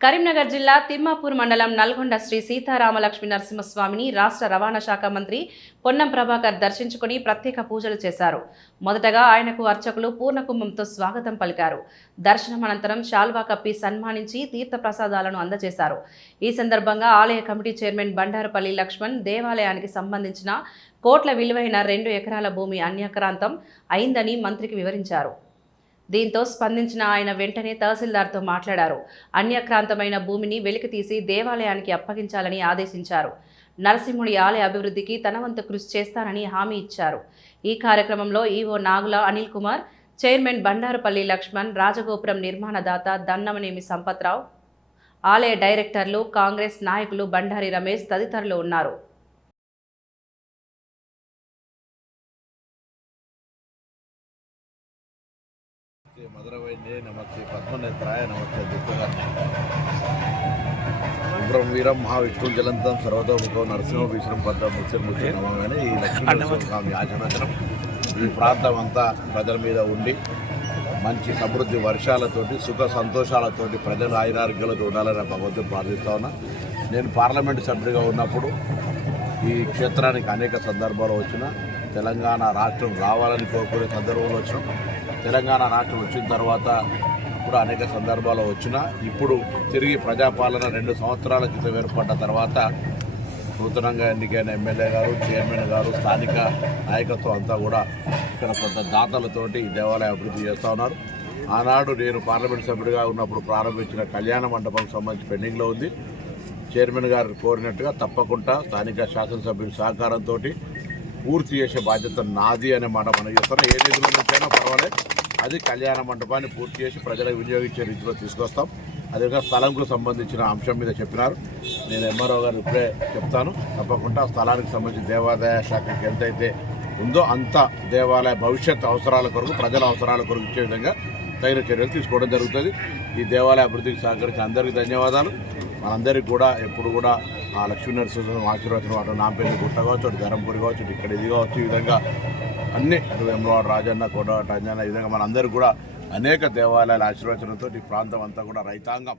కరీంనగర్ జిల్లా తిమ్మాపూర్ మండలం నల్గొండ శ్రీ సీతారామలక్ష్మీ నరసింహస్వామిని రాష్ట్ర రవాణా శాఖ మంత్రి పొన్నం ప్రభాకర్ దర్శించుకుని ప్రత్యేక పూజలు చేశారు. మొదటగా ఆయనకు అర్చకులు పూర్ణకుంభంతో స్వాగతం పలికారు. దర్శనం అనంతరం శాల్వా కప్పి సన్మానించి తీర్థప్రసాదాలను అందజేశారు. ఈ సందర్భంగా ఆలయ కమిటీ చైర్మన్ బండారుపల్లి లక్ష్మణ్ దేవాలయానికి సంబంధించిన కోట్ల విలువైన 2 ఎకరాల భూమి అన్యాక్రాంతం అయిందని మంత్రికి వివరించారు. దీంతో స్పందించిన ఆయన వెంటనే తహసీల్దార్తో మాట్లాడారు. అన్యాక్రాంతమైన భూమిని వెలికితీసి దేవాలయానికి అప్పగించాలని ఆదేశించారు. నరసింహుడి ఆలయ అభివృద్ధికి తన వంతు కృషి చేస్తానని హామీ ఇచ్చారు. ఈ కార్యక్రమంలో ఈవో నాగుల అనిల్ కుమార్, చైర్మన్ బండారుపల్లి లక్ష్మణ్, రాజగోపురం నిర్మాణదాత దన్నమనేమి సంపత్రావు, ఆలయ డైరెక్టర్లు, కాంగ్రెస్ నాయకులు బండారి రమేష్ తదితరులు ఉన్నారు. మధురవైన్యే నమస్తే పద్మనేత్రాయ నమస్తే దిక్కుగా ఉగ్రం వీరం మహావిష్ణు జలంతం సర్వతోముఖం నరసింహ విశ్రం పద్మ ముఖ్య నమగానే ఈ లక్ష్మీ ఆచరణం ఈ ప్రాంతం అంతా ప్రజల మీద ఉండి మంచి సమృద్ధి వర్షాలతోటి సుఖ సంతోషాలతోటి ప్రజలు ఆయురారోగ్యాలతో ఉండాలని భగవంతుడు ప్రార్థిస్తా ఉన్నా. నేను పార్లమెంటు సభ్యుడిగా ఉన్నప్పుడు ఈ క్షేత్రానికి అనేక సందర్భాలు వచ్చిన తెలంగాణ రాష్ట్రం రావాలని కోరుకునే సందర్భంలో వచ్చినాం. తెలంగాణ రాష్ట్రం వచ్చిన తర్వాత కూడా అనేక సందర్భాలు వచ్చినా ఇప్పుడు తిరిగి ప్రజాపాలన 2 సంవత్సరాల క్రితం ఏర్పడ్డ తర్వాత నూతనంగా ఎన్నికైన ఎమ్మెల్యే గారు, చైర్మన్ గారు, స్థానిక నాయకత్వం అంతా కూడా ఇక్కడ కొంత దాతలతోటి ఈ దేవాలయ అభివృద్ధి చేస్తూ ఉన్నారు. ఆనాడు నేను పార్లమెంట్ సభ్యుడిగా ఉన్నప్పుడు ప్రారంభించిన కళ్యాణ మండపం సంబంధించి పెండింగ్లో ఉంది. చైర్మన్ గారు కోరినట్టుగా తప్పకుండా స్థానిక శాసనసభ్యుల సహకారంతో పూర్తి చేసే బాధ్యత నాది అనే మాట మనం చేస్తాం. ఏ నిధుల నుంచైనా పర్వాలేదు, అది కళ్యాణ మండపాన్ని పూర్తి చేసి ప్రజలకు వినియోగించే రీతిలో తీసుకొస్తాం. అదేవిధంగా స్థలంకు సంబంధించిన అంశం మీద చెప్పినారు. నేను ఎంఆర్ఓ గారు ఇప్పుడే చెప్తాను. తప్పకుండా స్థలానికి సంబంధించి దేవాదాయ శాఖకి ఎంతైతే ఉందో అంత దేవాలయ భవిష్యత్ అవసరాల కొరకు, ప్రజల అవసరాల కొరకు ఇచ్చే విధంగా తగిన చర్యలు తీసుకోవడం జరుగుతుంది. ఈ దేవాలయ అభివృద్ధికి సహకరించిన అందరికీ ధన్యవాదాలు. మనందరికీ కూడా ఎప్పుడు కూడా ఆ లక్ష్మీనరసింహ ఆశీర్వచనం అటు నాంపల్లి గుట్ట కావచ్చు, అటు ధరంపూరి కావచ్చు, ఇక్కడ ఇది కావచ్చు, ఈ విధంగా అన్ని అటు వేములవాడ రాజన్న, కోట అంజన్న, ఈ విధంగా మనందరికీ కూడా అనేక దేవాలయాల ఆశీర్వచనంతో ఈ ప్రాంతం అంతా కూడా రైతాంగం